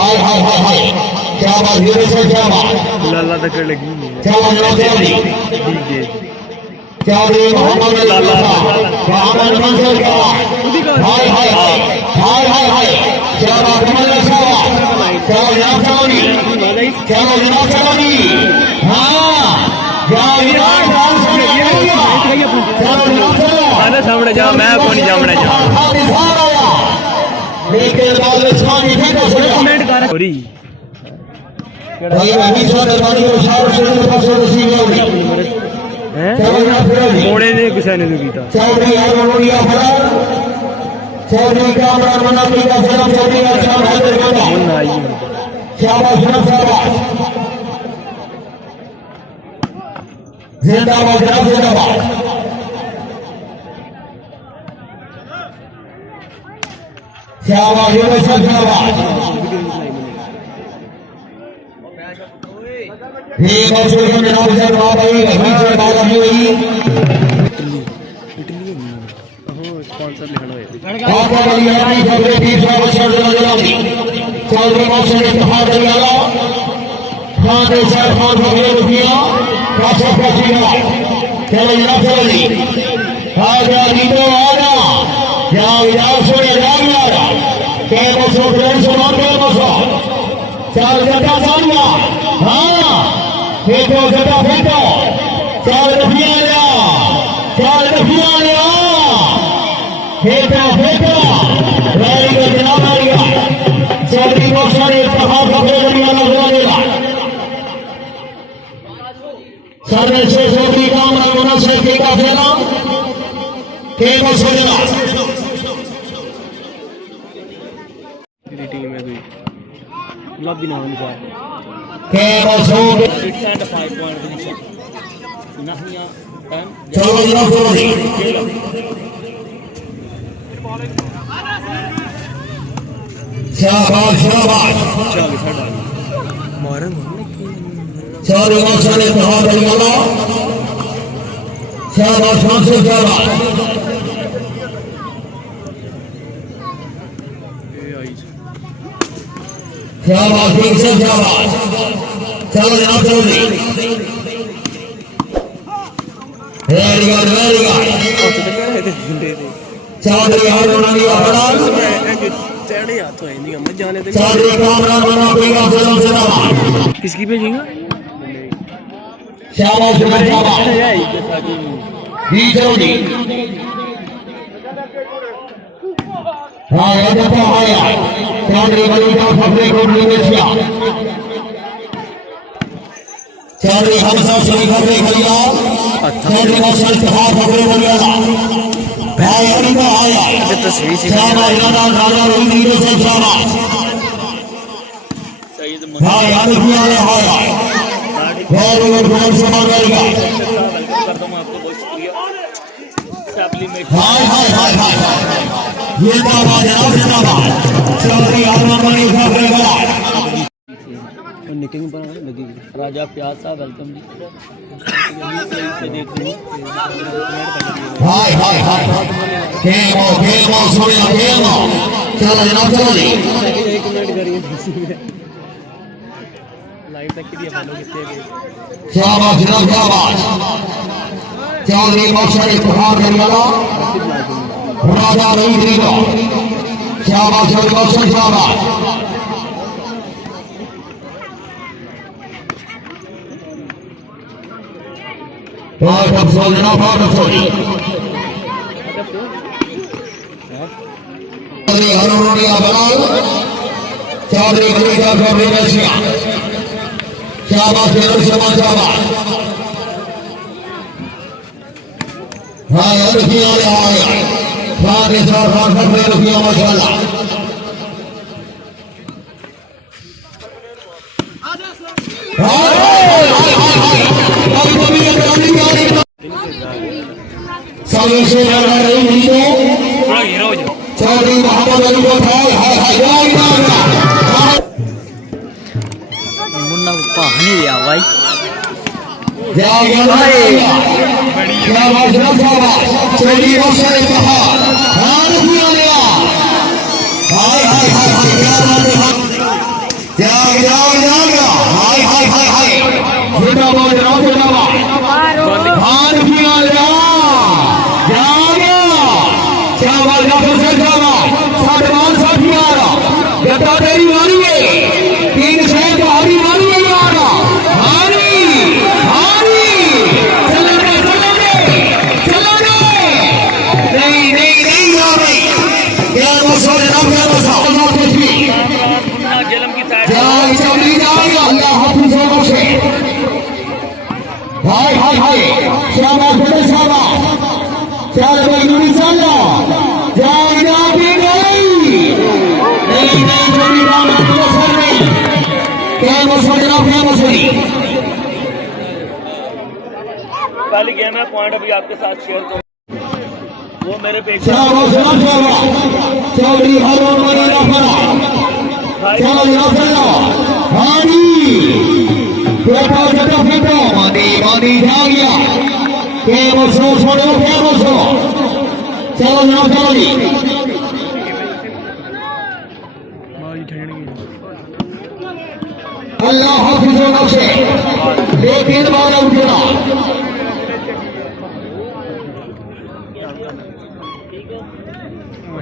हाय hi hi हाय क्या बात ये से क्या बात लाला तक लगी क्या बात डीजे क्या रे मोहम्मद मोहम्मद मंजूर क्या हाय हाय हाय हाय हाय हाय क्या बात मोहम्मद साहब क्या जनाब चलोगी क्या जनाब चलोगी हां क्या विराट डांस चलो जनाब चलो आने सामने जा मैं कौन जामने जा लेके बाद स्वामी जी को कमेंट कर सॉरी भाई अभी सो दरबारी को शार से पास रसीद होगी हैं चलो ना फिर मोड़े ने किसी ने कीता चौधरी हारूनिया फरार चौधरी कामरान मनाफी का सलाम चौधरी अरशाद हैदर गोदा मुन्ना आई शाबाश शाबाश जिंदाबाद जनाब जिंदाबाद शाबाश ये शाबाश ये मौजूद है जनाब से भाई अभी से बात अभी हुई स्पॉन्सर लिखना है आपका बलियानी खबरें 20 अवसर जलाली चौधरी मौसम इत्तेहाद अलियाला खान सर खान खबरें रुकिया काशफ का सीधा चलो जनाब चलो जी आ गया नीतो आ गया क्या विचार से जाएगा के मौसम फ्रेंड सुना के मौसम चाल जटा सामना हाँ फेंको जटा फेंको चाल रफिया लिया फेंका फेंका रहेगा जनाब आएगा चौधरी मौसम इत्तेहाद खबरें दुनिया लगवा देगा सर्वे से चौधरी कामरान मुनासिब के का फेंका के मौसम जनाब टीम है कोई लॉबी ना अनुसार के मौसम 5 पॉइंट फिनिशर नहिया टाइम चलो जनाब चलो जी शाबाश शाबाश चल छड़ा मारन चौधरी मौसम इत्तेहाद अलियाला शाबाश शाबाश शाबाश शाबाश ठीक से शाबाश चलो जनाब चलो जी वेरी गुड चौधरी हारूनिया फरार चढ़े हाथ है नहीं मत जाने दे चौधरी कामरान मनाफी का सलाम जिंदाबाद किसकी भेजेगा शाबाश शाबाश जी चलो जी हाँ ये देखो आया चौधरी बली का खबरें को निवेशिया चौधरी हमसा सुनी खबरें खलिया चौधरी मौसम इत्तेहाद खबरें बलियाला भाई अली का आया तस्वीर से शाबाश राजा राजा रूनी के से शाबाश सईद भाई अली की आया वेरी गुड गुड समाज करेगा वेलकम करता हूं आपको बहुत शुक्रिया सप्लीमेंट हाय हाय हाय हाय ये दावा जनाब जिंदाबाद चौधरी हारूनी खबरें बड़ा और निकलिंग पर लगी राजा प्याज साहब वेलकम जी से देख रहे हाय हाय हाय केमो सोया केमो चलो जनाब चलो जी एक मिनट करिए लाइव तक के लिए फॉलो कितने गए शाबाश जनाब शाबाश चौधरी मौसम इत्तेहाद अलियाला राजा रईस का शाबाश मौसम शाबाश बहुत अफसोस जनाब बहुत अफसोस चौधरी हारूनिया फरार चौधरी बली का खबरें रशिया शाबाश शाबाश हाँ रुकिया आया खान इसार खान खबरें रुकिया माशाल्लाह चौधरी मोहम्मद अली को मुन्ना पानी दिया भाई चौधरी मौसम इत्तेहाद हाय हाय हाय जाग जाग जाग हाय हाय हाय हाय जिंदाबाद जनाब जिंदाबाद हार किया जाग चावल जाफर से जावा साडवाल साथियारा गद्दा तेरी मारी है 3 से भारी मारी है यार हारी हारी चलो नहीं नहीं नहीं यार क्या मसो जनाब क्या मसो जाए चौधरी जाएगा अल्लाह हाफिज हो से हाय हाय हाय शाबाश बेटे शाबाश चल भाई नूरी चल जाए ना भी नहीं चौधरी राम आपको सर नहीं क्या मसो जनाब क्या मसोई पहली गेम है पॉइंट अभी आपके साथ शेयर करूं वो मेरे पेज शाबाश चौधरी हारून मनी रफा चलो जनाब चलो हानी फेंको जटा फेंको मानी जा गया के मसो छोड़ो के मसो चलो जनाब चलो जी अल्लाह हाफिज हो से लेकिन बाल उठना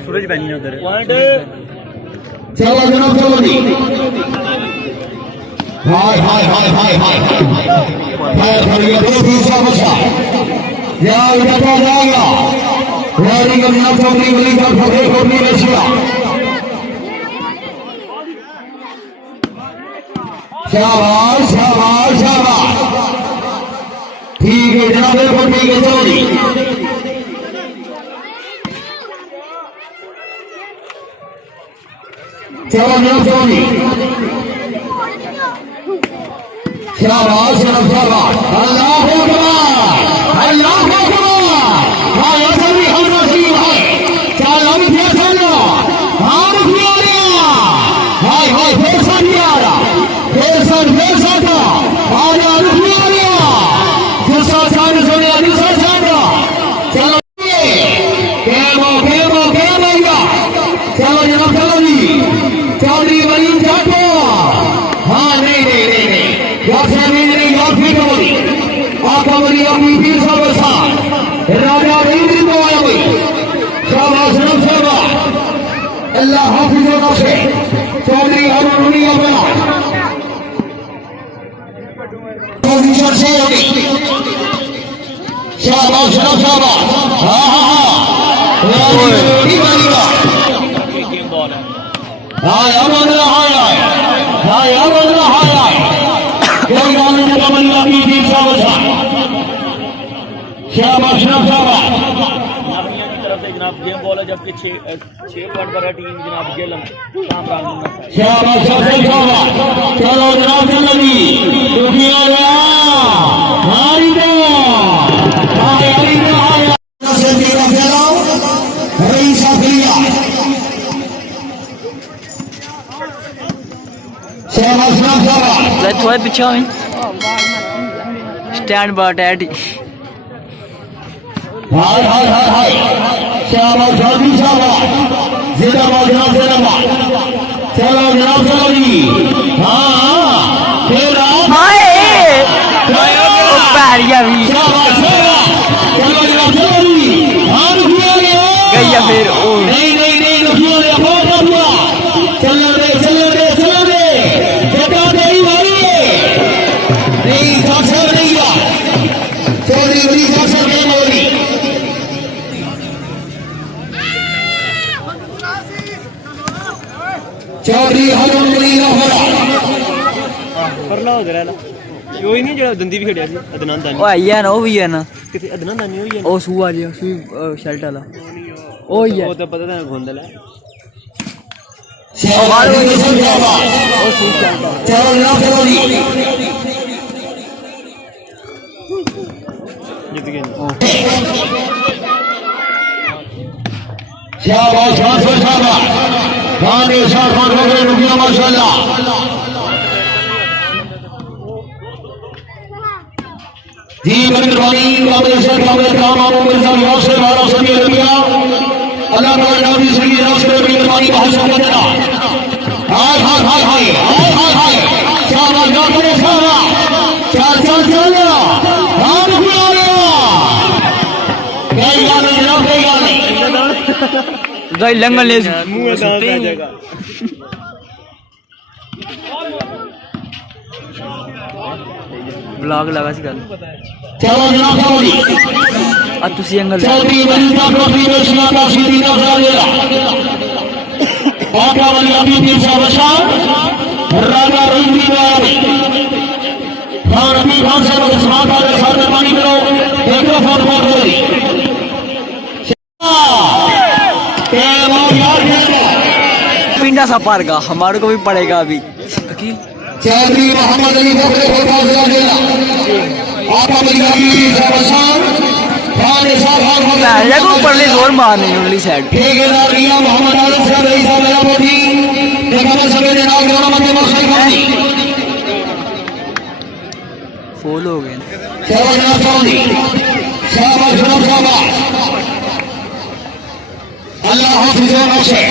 सूरज बहन उधर पॉइंट चलो जनाब चलो जी हाय हाय हाय हाय हाय खड़िया दो दूसरा बचा या उठा जाएगा वारी का जनाब चौधरी वली का फतेह करनी रशिया शाबाश शाबाश शाबाश ठीक है जनाब बिल्कुल ठीक है चलो जी चलो जनाब चलो जी शाबाश जनाब शाबाश अल्लाह अकबर अल्लाह अकबर हाय असल में हम नसीब है चल हम फिर चलो हम फिर हाय हाय फिर साथियारा फिर साथ आज रुकिया गुस्सा सान सोने गुस्सा सान चलो केमो चलो जनाब चलो जी चौधरी वली जाटो हाँ नहीं आकावरी अपनी पीर सबसा राजा इंद्र को आया भाई शाबाश नम शाबाश अल्लाह हाफिज हो से चौधरी हारून मनी अपना पोजीशन से होगी शाबाश नम शाबाश हाँ हाँ हाँ हाय अमन हाय हाय अमन हाय कोई गाने में कमल की टीम शाबाश शाबाश शाबाश तरफ से जनाब गेम बॉल है जबकि 6 पॉइंट पर है टीम जनाब गेलम शाबाश शाबाश चलो जनाब चली दुनिया हारी दो हाय से मेरा फैलाओ रही साफिया शाबाश शाबाश लेट्स वाइप बिचाइन stand by daddy hi hi hi hi शाबाश जल्दी शाबाश जिंदाबाद जनाब जिंदाबाद चलो जनाब चलो जी हाँ फिर हाय पैरिया भी शाबाश चलो जनाब चलो जी हाँ रुकिया गया फिर ओ नहीं रुकिया बहुत रुकिया चलो रे बेटा तेरी बारी है नहीं साक्षर नहीं गया चौधरी वली साक्षर नहीं बोली चौधरी हारून मनी परला हो गया कोई नहीं जो दंदी भी खड़िया सी अदनान दानी ओ आई है ना वो भी है ना किथे अदनान दानी होई है ओ सू आ गया सू शर्ट वाला ओ ही है वो तो पता था गोंदल है ओ सू शर्ट चलो जनाब चलो जी जीत गए शाबाश शाबाश गाने साथ हो गए रुकिया माशाल्लाह जी मेहरबानी काबिल से काबिल काम आमो मिर्जा यासर वाला सभी रबिया अल्लाह ताला नबी सही नासर मेहरबानी बहुत शुक्रिया हाय hi hi hi hi hi hi शाबाश डॉक्टर शाबाश चल चल चल राम खुला लिया कई गाने जनाब कई गाने गाय लंगल ले मुंह दांत आ जाएगा ब्लॉग लगा सी गल चलो जनाब चौधरी आ तुसी एंगल चौधरी वलीदा ट्रॉफी में शिलाका सीधी का खिलाड़िया आका वाली अभी तीर सा बशा राजा रंगी वाली खान अभी खान से लोग समाता है साथ में पानी करो एक दो फोन फोन होगी पिंडा सा पार का हमारे को भी पड़ेगा अभी चौधरी मोहम्मद अली बकरे को फासला देना आका वाली अभी तीर सा बशा खान साहब पहले को ऊपर ले जोर मारने उंगली साइड ठेकेदार रिया मोहम्मद आलम साहब रईस साहब मेरा मोदी देखा सभी ने नाम दोनों मध्य मौसम खानी फूल हो गए चलो जनाब चौधरी शाबाश जनाब शाबाश अल्लाह हाफिज व नशे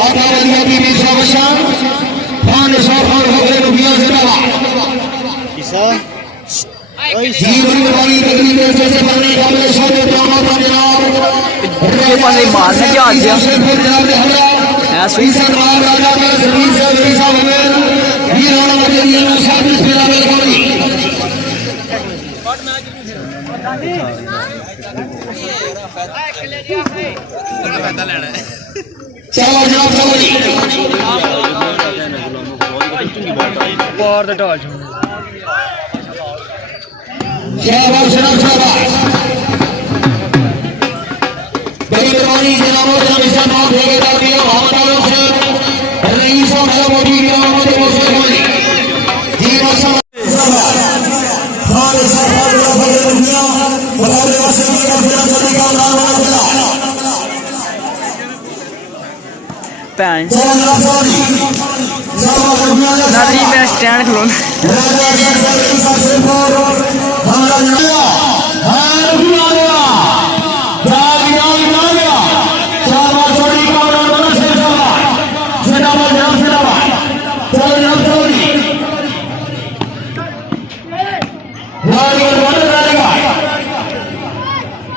आका वाली अभी भी शाबाश खान साहब खान बकरे को किया जिंदाबाद जीवन वाली तकलीफ जैसे बनने का मेरे सारे ड्रामा का जनाब पासे मारने क्या आ गया ऐसे सरदार राजा का जमीन से वैसा बगैर ये राणा मजरी ने साबित किया मेरे चलो जनाब चौधरी बाहर दा ढाल शाबाश जनाब शाबाश बड़ी मेहरबानी जनाबों जनाब इसका नाम ठेकेदार दिया मोहम्मद आलम से रईस और मेरा मोदी की मोहम्मद मोहसिन खानी जी माशाल्लाह खान सरकार का फजल दुनिया बराबर वसीम का फिर चलने का नाम बना दिया पैन चलो जनाब चौधरी नादी में स्टैंड खलोन हमारा नया हार भी आ गया जाग जाग आ गया शाबाश चौधरी का नाम से शाबाश जिंदाबाद जनाब जिंदाबाद चलो जनाब चौधरी नारी और मदद करेगा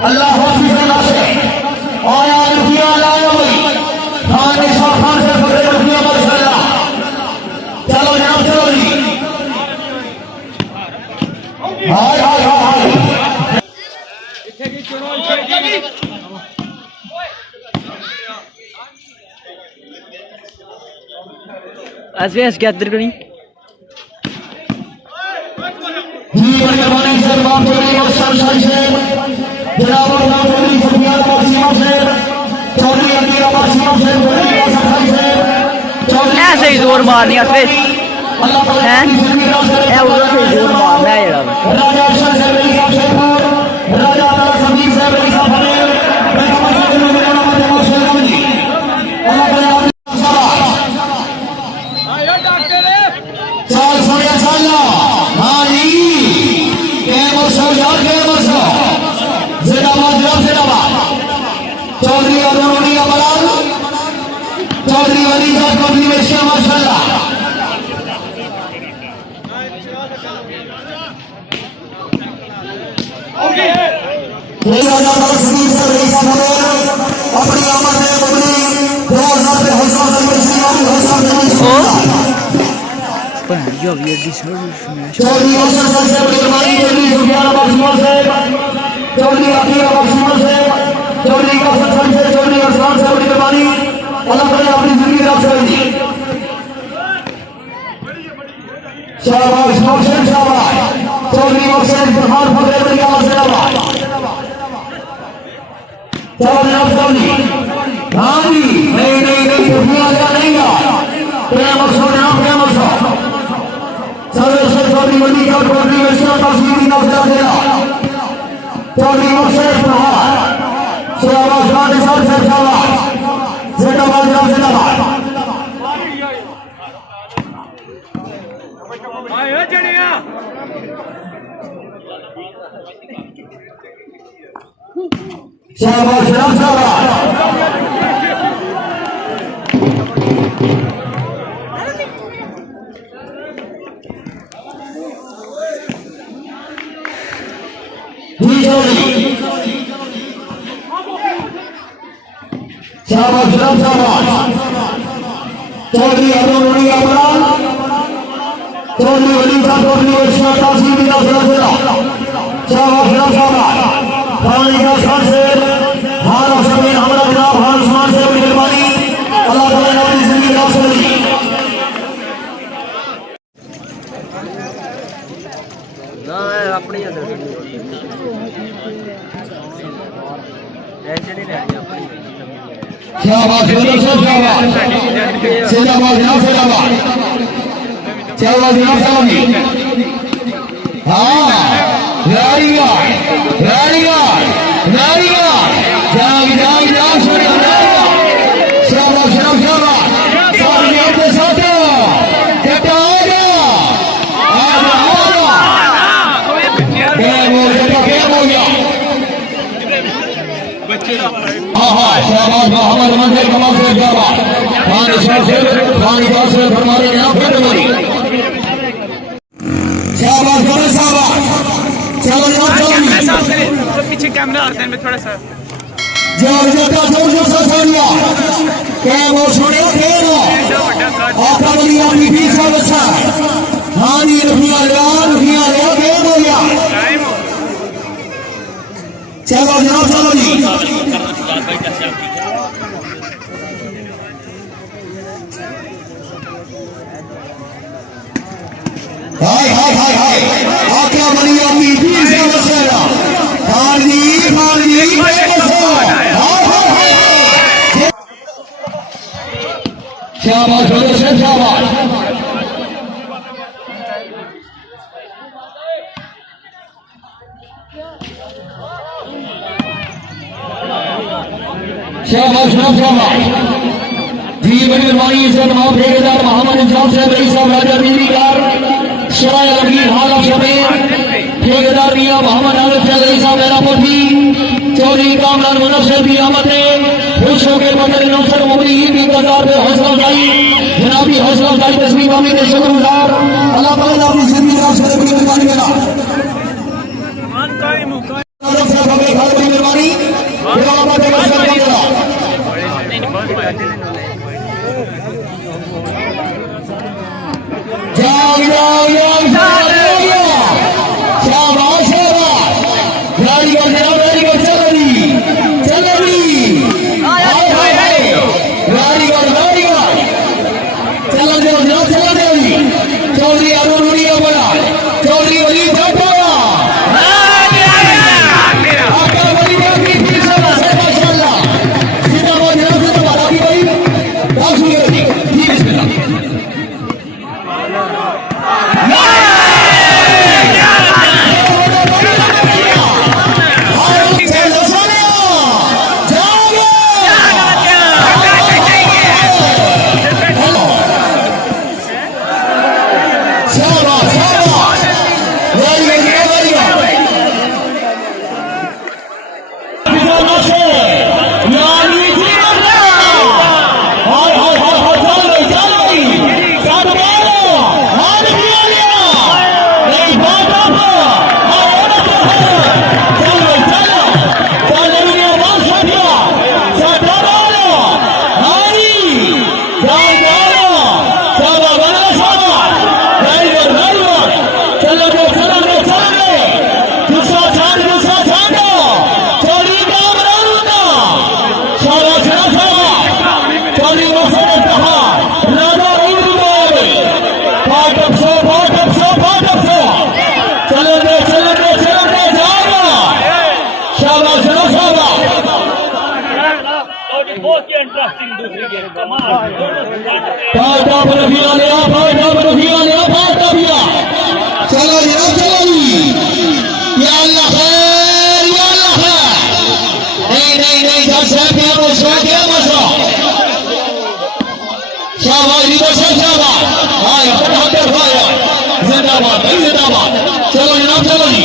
अल्लाह हाफिज व नासिर आया रुपया लाया हुई खान साहब खान से फकरे रुपया माशाल्लाह चलो जनाब चौधरी हाय हाय हाय एसबीएस क्या अंदर करी जी मेहरबानी सर बाप चौधरी और सरसाई से जनाब और नाम चौधरी सुफियान बासीमा से चौधरी अमीरा बासीमा से चौधरी सरसाई से चौधरी ऐसे ही जोर मारनी एसबीएस अल्लाह हैं ए उधर से जोर मारना है यार राजा अशर से रईस साहब शेखपुर राजा तारा समीर से रईस साहब फतेह मैं समझ सकता हूं मेरा नाम है मोहसिन खानी अल्लाह करे आप चाल सोनिया चाला हाँ जी कैमर सो यार कैमर सो जिंदाबाद जनाब जिंदाबाद चौधरी और रोनिया बलाल चौधरी वली साहब कंपनी में शेख माशाल्लाह अपनी आमद में बबली 2000 से हौसला से मुस्लिमान हौसला से पर यो ये डिसर्व चौधरी अफसर साहब से बड़ी मेहरबानी चौधरी सुफियान बासीमा से चौधरी अकीरा बासीमा से चौधरी अफसर साहब से चौधरी अरसान से बड़ी मेहरबानी अल्लाह करे अपनी जिंदगी रख सकेंगे शाबाश मोहसिन शाबाश चौधरी मोहसिन इफ्तिखार फकरे बड़ी आवाज से आवाज चलो जनाब चौधरी हाँ जी नहीं नहीं नहीं रुपया क्या नहीं गा प्रेम अफसर जनाब प्रेम अफसर चलो से चौधरी वली का चौधरी वैश्या का सीधी का फिर देना चौधरी मोहसिन इफ्तिखार शाबाश वाले साहब से शाबाश जिंदाबाद जनाब जिंदाबाद आयो जड़िया शाबाश जनाब शाबाश शाबाश शाबाश चौधरी अरुण मुनिया बरान चौधरी वली का चौधरी वर्षा तासी बिना सरा शाबाश शाबाश पानी का सर से हार जमीन हमारा जनाब हार उस्मान से बड़ी मेहरबानी अल्लाह ताला ने अपनी जिंदगी नासिर की ना अपनी शाबाश शाबाश जिंदाबाद जिंदाबाद शाबाश शाबाश हाँ very good very good very good जाग जाग जाग शाबाश शाबाश सामने अपने साथ बेटा आ गया गेम हो गया शाबाश मोहम्मद मंदिर कमाल से शाबाश पानी से हमारे यहाँ फिर बनी शाबाश बड़े शाबाश चलो पीछे कैमरा आते हैं थोड़ा सा जोर से सानिया क्या वो छोड़ो खेलो आका वाली अपनी बीच का बच्चा हाँ जी रुकिया लिया गेम हो गया चलो जनाब चलो जी हाय हाय हाय हाय आका वाली अपनी बीच का बच्चा हाँ जी शाबाश शाबाश शाबाश शाबाश जी बड़ी मेहरबानी से तमाम ठेकेदार मोहम्मद इंसान साहब रईस साहब राजा बिजलीकार शराय अलमगीर हाल समेत ठेकेदार मियां मोहम्मद आरिफ रईस साहब मेरापुरी चौधरी कामरान मुनस्सिर भी आमद ने खुश होकर बदर नौसर मुबरी की कतार में हौसला अफजाई जनाबी हौसला अफजाई तस्लीम आमी के शुक्रगुजार अल्लाह ताला अपनी जिंदगी का शुक्र भी मेहरबानी करा मेहरबानी चौधरी अरुण मुनिया बड़ा चौधरी वली चलो जी चलो जी या अल्लाह खैर या अल्लाह खैर नहीं दस रुपया मसो क्या मसो शाबाश जी बस शाबाश हाँ अपन हाथ उठाया जिंदाबाद भाई जिंदाबाद चलो जनाब चलो जी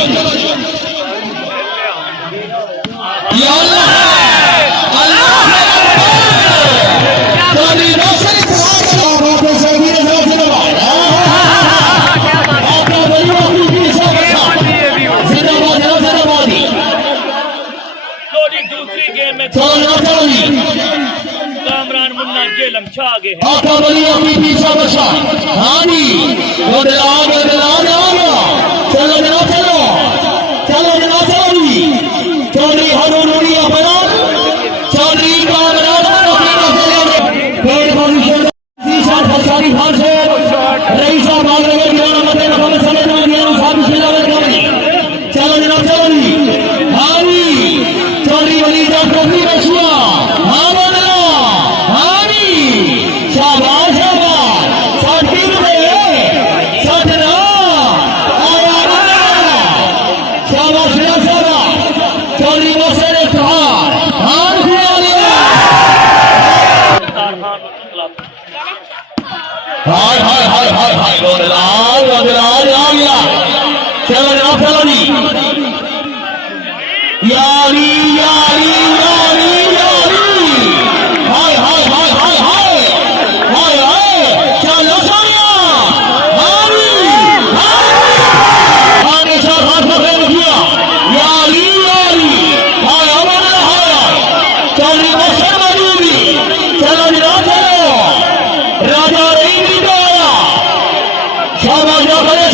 या अल्लाह चलो लमचा आगे है आका बली अपनी पीछा बचा हाँ जी बदलाव आ गया चलो जनाब चलो जी चौधरी हरुणी अपना चौधरी का सरकारी हार से रईसा भाग रहे चलो जनाब चलो जी हाँ जी चौधरी वली का ट्रॉफी बचुआ हाँ बदला हाँ जी शाबाश शाबाश 60 रुपए 60 ना आया शाबाश शाबाश चौधरी मोहसिन इफ्तिखार हार खुला लिया हाय हाय हाय हाय हाय बदलाव आ गया चलो जनाब चलो जी यारी यारी यारी यारी हाय hi hi hi hi hi हाय चलो सोनिया हारी हारी साथ हाथ में फेर किया यारी यारी हाय अमन हाय चौधरी मोहसिन मौजूदी चलो जनाब चलो राजा रहीम जी का आया शाबाश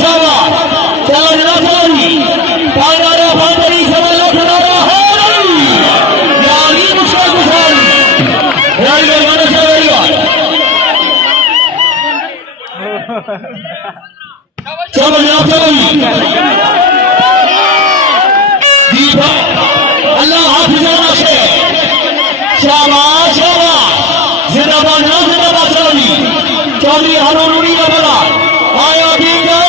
शाबाश चलो जनाब चलो जी पायदारा फांदरी समझ लो खिलाड़ा है यारी मुझका गुजारी राइडर माने से वेरीगा चलो जनाब चलो जी अल्लाह हाफिज़ से शाबाश शाबाश जिंदाबाद चलो जी चौधरी हरुणी अपना आया ठीक है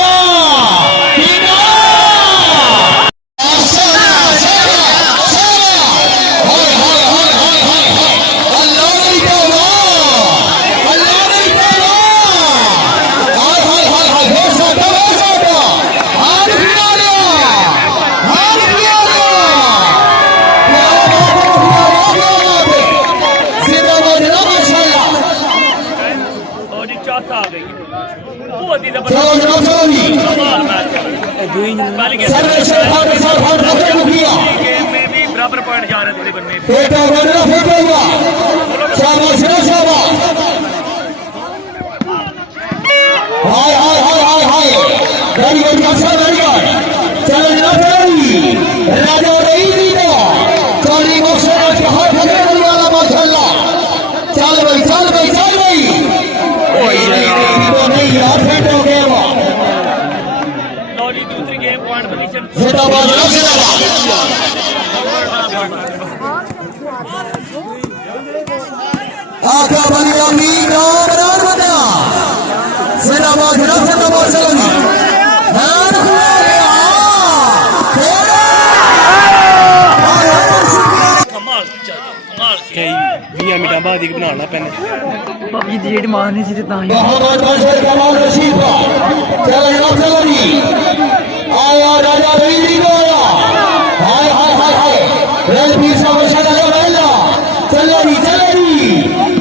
और जी चौथा आ गई बहुत ही चलो जबरदस्त जनाब चलो जी कमाल मैच है बल्कि गेम में भी बराबर पॉइंट जा रहे थे बनने बेटा बनना फेंकेगा शाबाश शाबाश hi hi hi hi hi very good very good चलो जनाब चलो जी राजा रहीम जी को चौधरी मोहसिन इफ्तिखार फतेहपुर वाला माशाल्लाह चल भाई तो नहीं यार फेंट हो गया वो लो जी दूसरी गेम पॉइंट पोजीशन जिंदाबाद आका बली अपनी राम राम बना जिंदाबाद जिंदाबाद चलो जी हार खुला गया कमाल भी मिनट बाद ही बनाना पैने पबजी दी जेडी मारनी सी ते तां ही मोहम्मद बशर कमाल रशीद का चलो जनाब चलो जी आया राजा रहीम जी को आया हाय हाय हाय हाय रजबीर साहब बशर आया महिला चलो जी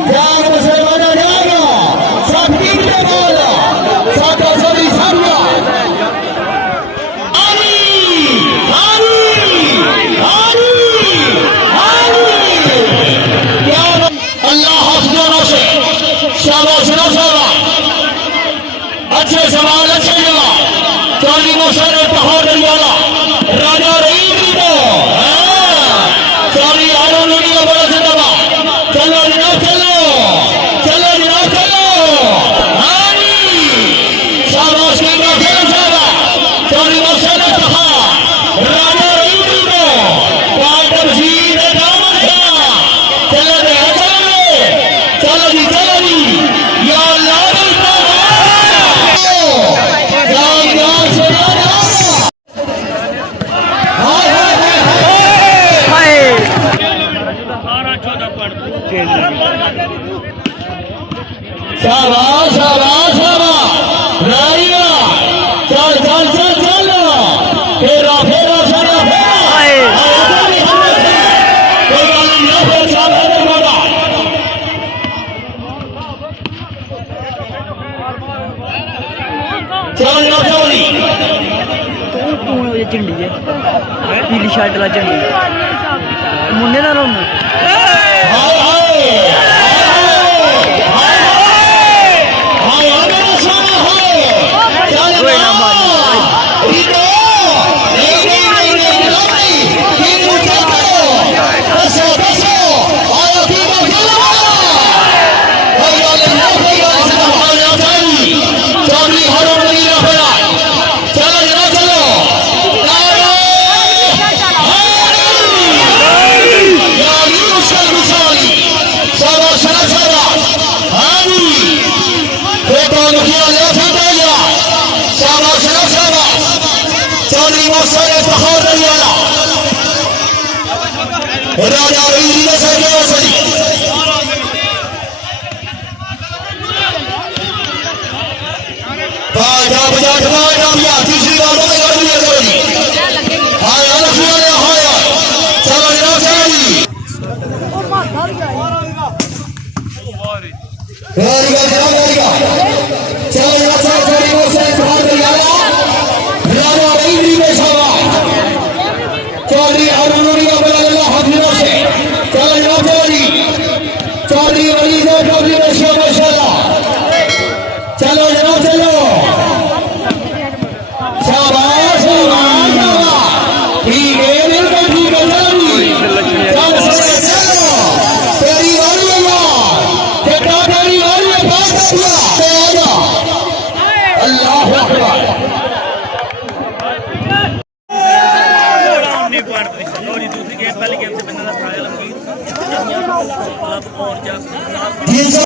जाग से बना जाएगा सब टीम के बोल सादा सभी सामना हारी हारी हारी हारी क्या अल्लाह हाफिज़ों से शाबाश शाबाश अच्छे सवाल अच्छे जवाब चौधरी मोहसिन इफ्तिखार वाला राजा रहीम जी को चौधरी हरुणी का बड़ा जिंदाबाद चलो जनाब चलो हारी शाबाश शाबाश चौधरी मोहसिन इफ्तिखार राजा रहीम जी को पार्टनर जीत दामन चलो जी या अल्लाह शाबाश शाबाश शाबाश राइया चल फेरा चलो झंडी है पीली शर्ट वाला झंडी मुन्ने ना हाय हाय वाला राजा इंद्र से क्या सही बाजा बजा बाजा या तीसरी बार में कर दिया करो जी हाय अलखिया ने हाय चलो जनाब चलो जी वेरी गुड चलो जनाब चलो को से बाहर कर आया राजा इंद्र में सवार चौधरी अरुणोरी का बड़ा अल्लाह हाजिरों से चलो जनाब चलो जी चौधरी वली से चौधरी में माशाल्लाह चलो जनाब चलो शाबाश शाबाश ठीक है बिल्कुल ठीक है चलो चलो तेरी वाली है यार बेटा तेरी वाली है बात किया तेरा अल्लाह अकबर 19 पॉइंट पोजीशन लो जी दूसरी गेम पहली गेम से बंदा था आलमगीर और जा